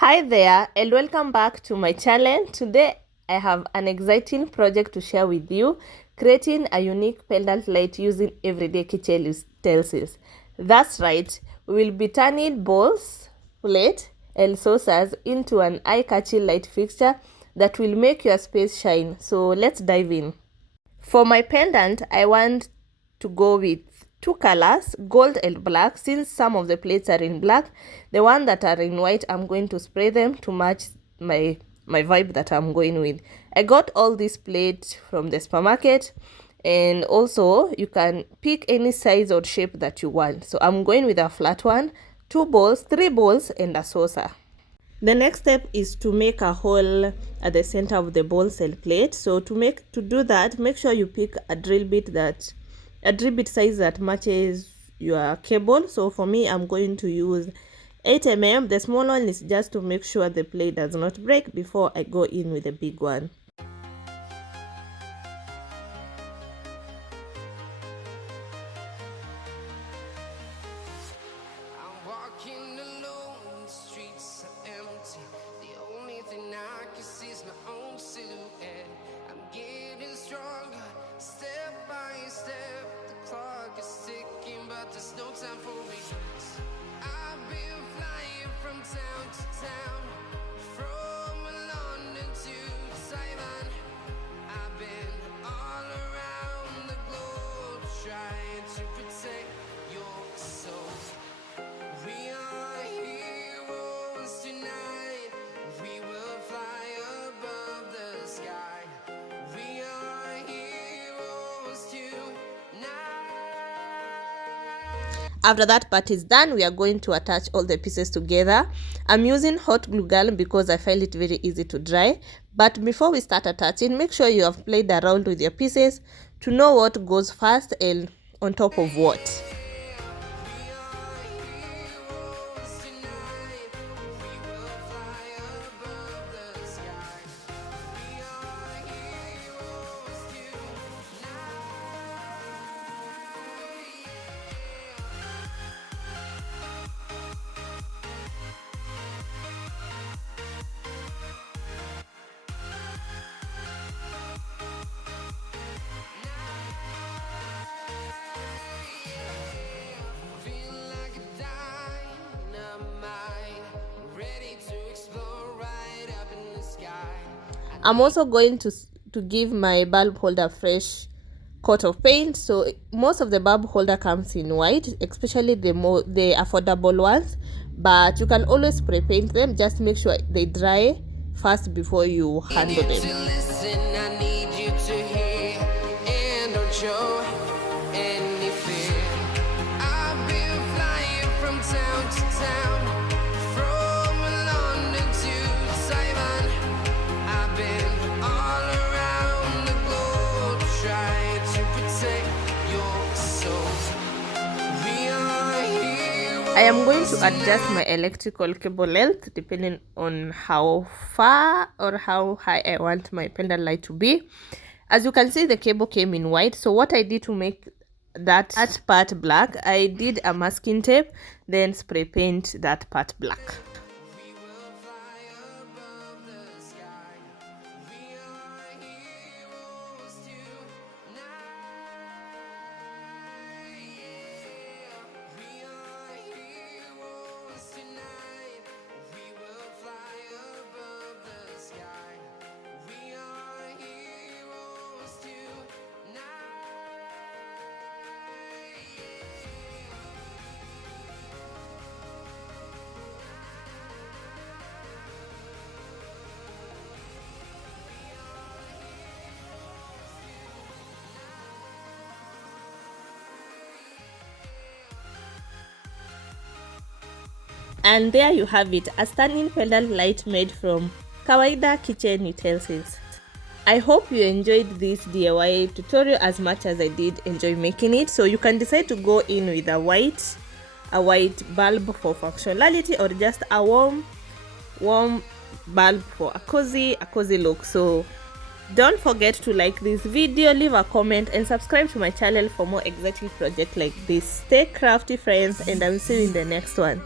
Hi there and welcome back to my channel. Today I have an exciting project to share with you, creating a unique pendant light using everyday kitchen utensils. That's right, we will be turning bowls, plate and saucers into an eye-catching light fixture that will make your space shine. So let's dive in. For my pendant, I want to go with two colors, gold and black. Since some of the plates are in black, the one that are in white, I'm going to spray them to match my vibe that I'm going with. I got all these plates from the supermarket, and also you can pick any size or shape that you want. So I'm going with a flat one, two bowls, three bowls and a saucer. The next step is to make a hole at the center of the bowl cell plate. So to do that, make sure you pick a drill bit size that matches your cable. So for me, I'm going to use 8 mm. The small one is just to make sure the plate does not break before I go in with the big one. There's no time for regrets. I've been flying from town to town, from London to Taiwan. I've been all around the globe trying to protect your soul. We are heroes tonight. We will fly above the sky. We are heroes tonight. After that part is done, we are going to attach all the pieces together. I'm using hot glue gun because I find it very easy to dry. But before we start attaching, make sure you have played around with your pieces to know what goes first and on top of what. I'm also going to give my bulb holder fresh coat of paint. So most of the bulb holder comes in white, especially the affordable ones, but you can always spray paint them. Just make sure they dry first before you handle them. I am going to adjust my electrical cable length depending on how far or how high I want my pendant light to be. As you can see, the cable came in white. So what I did to make that part black, I did a masking tape, then spray paint that part black. And there you have it, a stunning pendant light made from kawaida kitchen utensils. I hope you enjoyed this DIY tutorial as much as I did enjoy making it. So you can decide to go in with a white bulb for functionality, or just a warm bulb for a cozy look. So don't forget to like this video, leave a comment and subscribe to my channel for more exciting projects like this. Stay crafty, friends, and I'll see you in the next one.